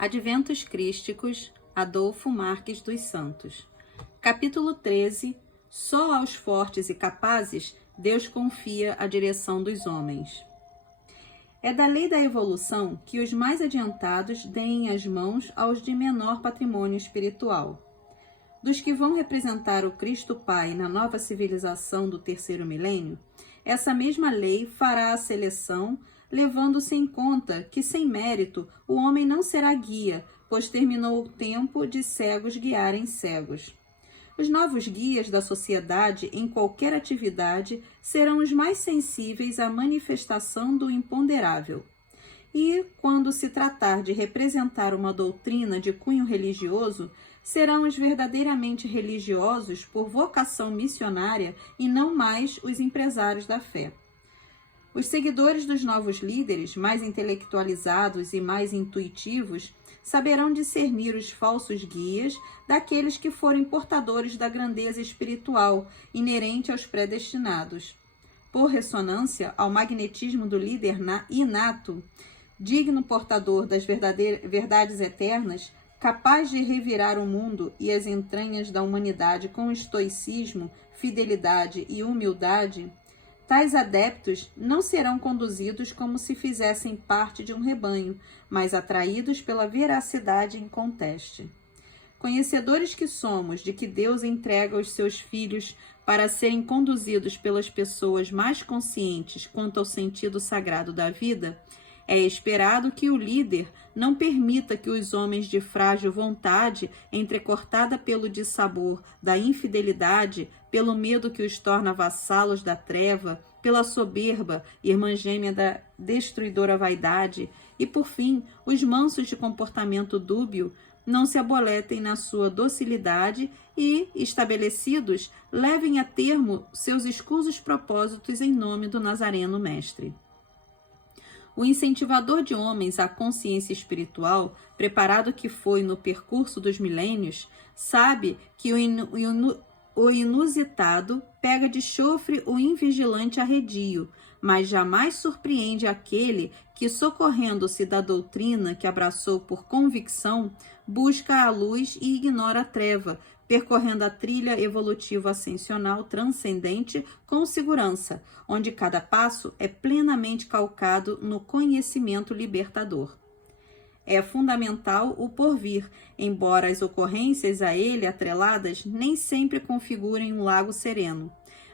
Adventos Crísticos, Adolfo Marques dos Santos. Capítulo 13. Só aos fortes e capazes Deus confia a direção dos homens. É da lei da evolução que os mais adiantados deem as mãos aos de menor patrimônio espiritual. Dos que vão representar o Cristo Pai na nova civilização do terceiro milênio, essa mesma lei fará a seleção, levando-se em conta que, sem mérito, o homem não será guia, pois terminou o tempo de cegos guiarem cegos. Os novos guias da sociedade em qualquer atividade serão os mais sensíveis à manifestação do imponderável. E, quando se tratar de representar uma doutrina de cunho religioso, serão os verdadeiramente religiosos por vocação missionária e não mais os empresários da fé. Os seguidores dos novos líderes, mais intelectualizados e mais intuitivos, saberão discernir os falsos guias daqueles que forem portadores da grandeza espiritual inerente aos predestinados. Por ressonância ao magnetismo do líder inato, digno portador das verdades eternas, capaz de revirar o mundo e as entranhas da humanidade com estoicismo, fidelidade e humildade, tais adeptos não serão conduzidos como se fizessem parte de um rebanho, mas atraídos pela veracidade inconteste. Conhecedores que somos de que Deus entrega os seus filhos para serem conduzidos pelas pessoas mais conscientes quanto ao sentido sagrado da vida, é esperado que o líder não permita que os homens de frágil vontade, entrecortada pelo dissabor da infidelidade, pelo medo que os torna vassalos da treva, pela soberba, irmã gêmea da destruidora vaidade, e, por fim, os mansos de comportamento dúbio, não se aboletem na sua docilidade e, estabelecidos, levem a termo seus escusos propósitos em nome do Nazareno Mestre. O incentivador de homens à consciência espiritual, preparado que foi no percurso dos milênios, sabe que o inusitado pega de chofre o invigilante arredio, mas jamais surpreende aquele que, socorrendo-se da doutrina que abraçou por convicção, busca a luz e ignora a treva, percorrendo a trilha evolutiva ascensional transcendente com segurança, onde cada passo é plenamente calcado no conhecimento libertador. É fundamental o porvir, embora as ocorrências a ele atreladas nem sempre configurem um lago sereno.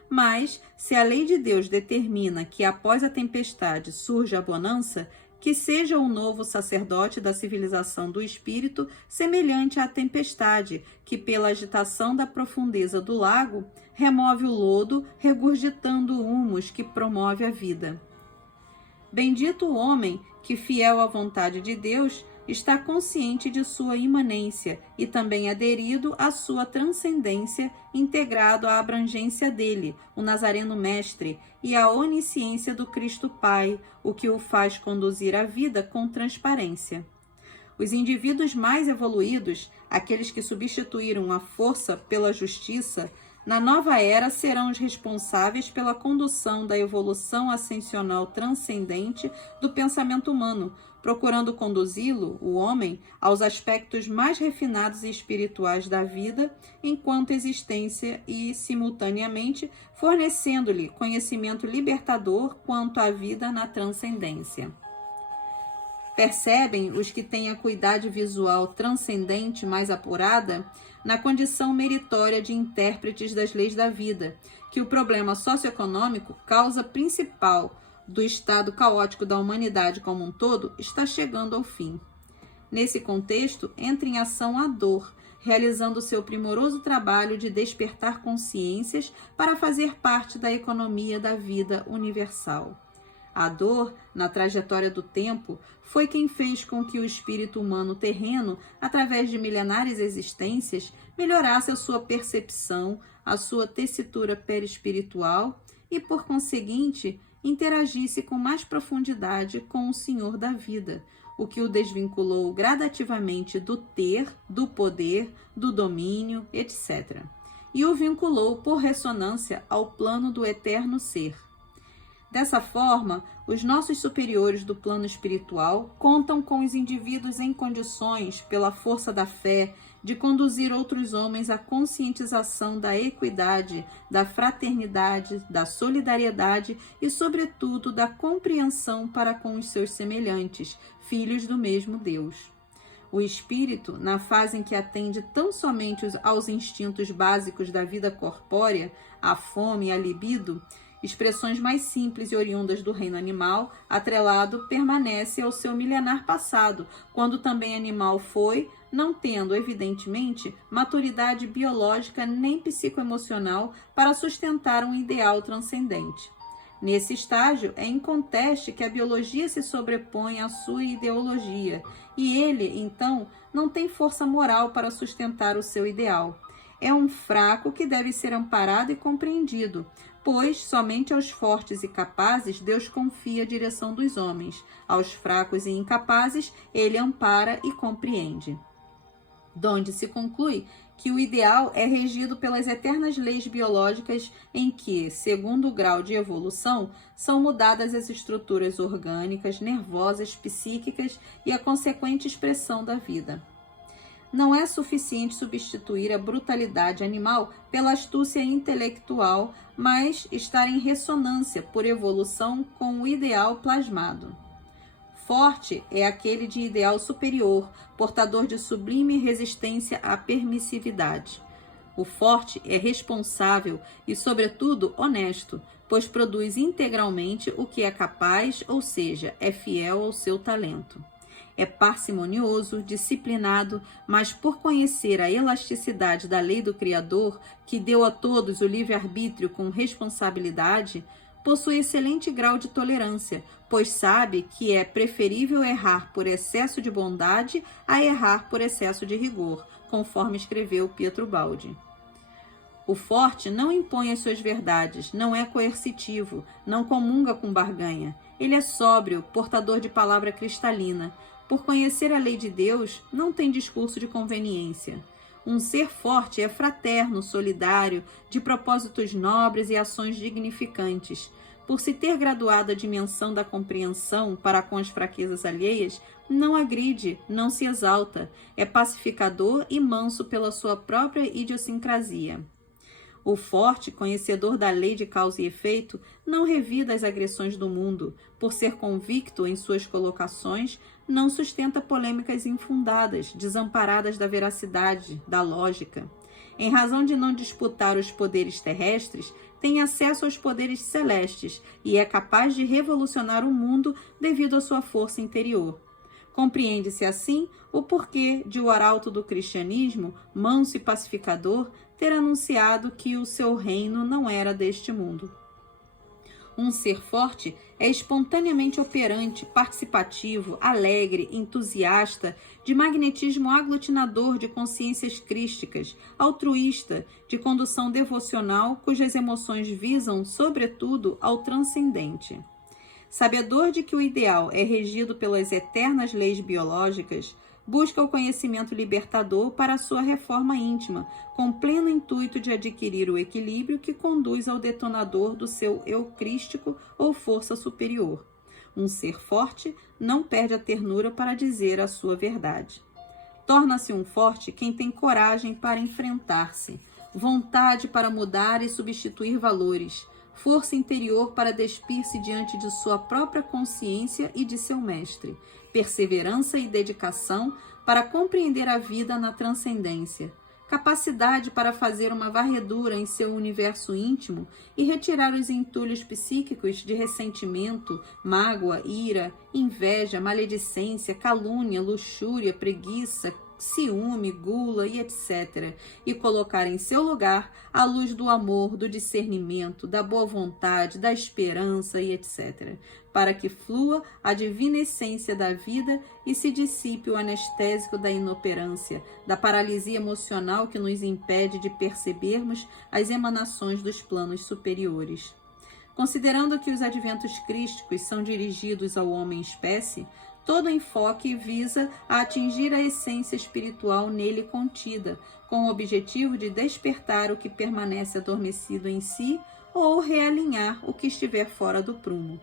Mas, se a lei de Deus determina que após a tempestade surja a bonança, que seja o novo sacerdote da civilização do espírito semelhante à tempestade, que pela agitação da profundeza do lago, remove o lodo, regurgitando o humus que promove a vida. Bendito o homem que, fiel à vontade de Deus, está consciente de sua imanência e também aderido à sua transcendência, integrado à abrangência dele, o Nazareno Mestre, e à onisciência do Cristo Pai, o que o faz conduzir a vida com transparência. Os indivíduos mais evoluídos, aqueles que substituíram a força pela justiça, na nova era serão os responsáveis pela condução da evolução ascensional transcendente do pensamento humano, procurando conduzi-lo, o homem, aos aspectos mais refinados e espirituais da vida, enquanto existência e, simultaneamente, fornecendo-lhe conhecimento libertador quanto à vida na transcendência. Percebem os que têm a acuidade visual transcendente mais apurada na condição meritória de intérpretes das leis da vida, que o problema socioeconômico, causa principal do estado caótico da humanidade como um todo, está chegando ao fim. Nesse contexto, entra em ação a dor, realizando seu primoroso trabalho de despertar consciências para fazer parte da economia da vida universal. A dor, na trajetória do tempo, foi quem fez com que o espírito humano terreno, através de milenares existências, melhorasse a sua percepção, a sua tessitura perispiritual e, por conseguinte, interagisse com mais profundidade com o Senhor da vida, o que o desvinculou gradativamente do ter, do poder, do domínio, etc. E o vinculou, por ressonância, ao plano do eterno ser. Dessa forma, os nossos superiores do plano espiritual contam com os indivíduos em condições, pela força da fé, de conduzir outros homens à conscientização da equidade, da fraternidade, da solidariedade e, sobretudo, da compreensão para com os seus semelhantes, filhos do mesmo Deus. O espírito, na fase em que atende tão somente aos instintos básicos da vida corpórea, à fome e à libido, expressões mais simples e oriundas do reino animal, atrelado permanece ao seu milenar passado, quando também animal foi, não tendo, evidentemente, maturidade biológica nem psicoemocional para sustentar um ideal transcendente. Nesse estágio, é inconteste que a biologia se sobrepõe à sua ideologia, e ele, então, não tem força moral para sustentar o seu ideal. É um fraco que deve ser amparado e compreendido, pois somente aos fortes e capazes Deus confia a direção dos homens. Aos fracos e incapazes, ele ampara e compreende. Donde se conclui que o ideal é regido pelas eternas leis biológicas em que, segundo o grau de evolução, são mudadas as estruturas orgânicas, nervosas, psíquicas e a consequente expressão da vida. Não é suficiente substituir a brutalidade animal pela astúcia intelectual, mas estar em ressonância por evolução com o ideal plasmado. Forte é aquele de ideal superior, portador de sublime resistência à permissividade. O forte é responsável e, sobretudo, honesto, pois produz integralmente o que é capaz, ou seja, é fiel ao seu talento. É parcimonioso, disciplinado, mas por conhecer a elasticidade da lei do Criador, que deu a todos o livre-arbítrio com responsabilidade, possui excelente grau de tolerância, pois sabe que é preferível errar por excesso de bondade a errar por excesso de rigor, conforme escreveu Pietro Baldi. O forte não impõe as suas verdades, não é coercitivo, não comunga com barganha. Ele é sóbrio, portador de palavra cristalina. Por conhecer a lei de Deus, não tem discurso de conveniência. Um ser forte é fraterno, solidário, de propósitos nobres e ações dignificantes. Por se ter graduado a dimensão da compreensão para com as fraquezas alheias, não agride, não se exalta, é pacificador e manso pela sua própria idiosincrasia. O forte, conhecedor da lei de causa e efeito, não revida as agressões do mundo. Por ser convicto em suas colocações, não sustenta polêmicas infundadas, desamparadas da veracidade, da lógica. Em razão de não disputar os poderes terrestres, tem acesso aos poderes celestes e é capaz de revolucionar o mundo devido à sua força interior. Compreende-se assim o porquê de o arauto do cristianismo, manso e pacificador, ter anunciado que o seu reino não era deste mundo. Um ser forte é espontaneamente operante, participativo, alegre, entusiasta, de magnetismo aglutinador de consciências crísticas, altruísta, de condução devocional, cujas emoções visam, sobretudo, ao transcendente. Sabedor de que o ideal é regido pelas eternas leis biológicas, busca o conhecimento libertador para a sua reforma íntima, com pleno intuito de adquirir o equilíbrio que conduz ao detonador do seu eu crístico ou força superior. Um ser forte não perde a ternura para dizer a sua verdade. Torna-se um forte quem tem coragem para enfrentar-se, vontade para mudar e substituir valores, força interior para despir-se diante de sua própria consciência e de seu mestre, perseverança e dedicação para compreender a vida na transcendência, capacidade para fazer uma varredura em seu universo íntimo e retirar os entulhos psíquicos de ressentimento, mágoa, ira, inveja, maledicência, calúnia, luxúria, preguiça, ciúme, gula e etc., e colocar em seu lugar a luz do amor, do discernimento, da boa vontade, da esperança e etc., para que flua a divina essência da vida e se dissipe o anestésico da inoperância, da paralisia emocional que nos impede de percebermos as emanações dos planos superiores. Considerando que os adventos crísticos são dirigidos ao homem-espécie, todo enfoque visa a atingir a essência espiritual nele contida, com o objetivo de despertar o que permanece adormecido em si ou realinhar o que estiver fora do prumo.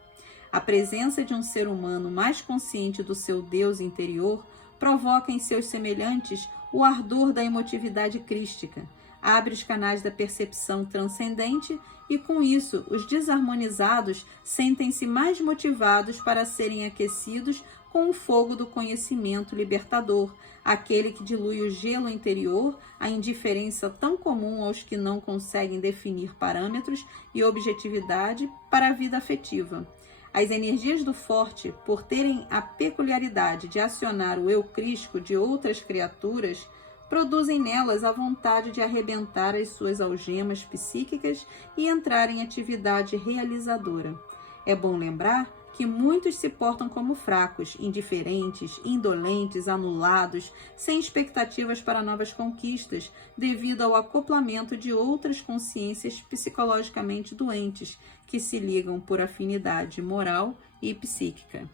A presença de um ser humano mais consciente do seu Deus interior provoca em seus semelhantes o ardor da emotividade crística, abre os canais da percepção transcendente e, com isso, os desarmonizados sentem-se mais motivados para serem aquecidos com o fogo do conhecimento libertador, aquele que dilui o gelo interior, a indiferença tão comum aos que não conseguem definir parâmetros e objetividade para a vida afetiva. As energias do forte, por terem a peculiaridade de acionar o eu crístico de outras criaturas, produzem nelas a vontade de arrebentar as suas algemas psíquicas e entrar em atividade realizadora. É bom lembrar que muitos se portam como fracos, indiferentes, indolentes, anulados, sem expectativas para novas conquistas, devido ao acoplamento de outras consciências psicologicamente doentes, que se ligam por afinidade moral e psíquica.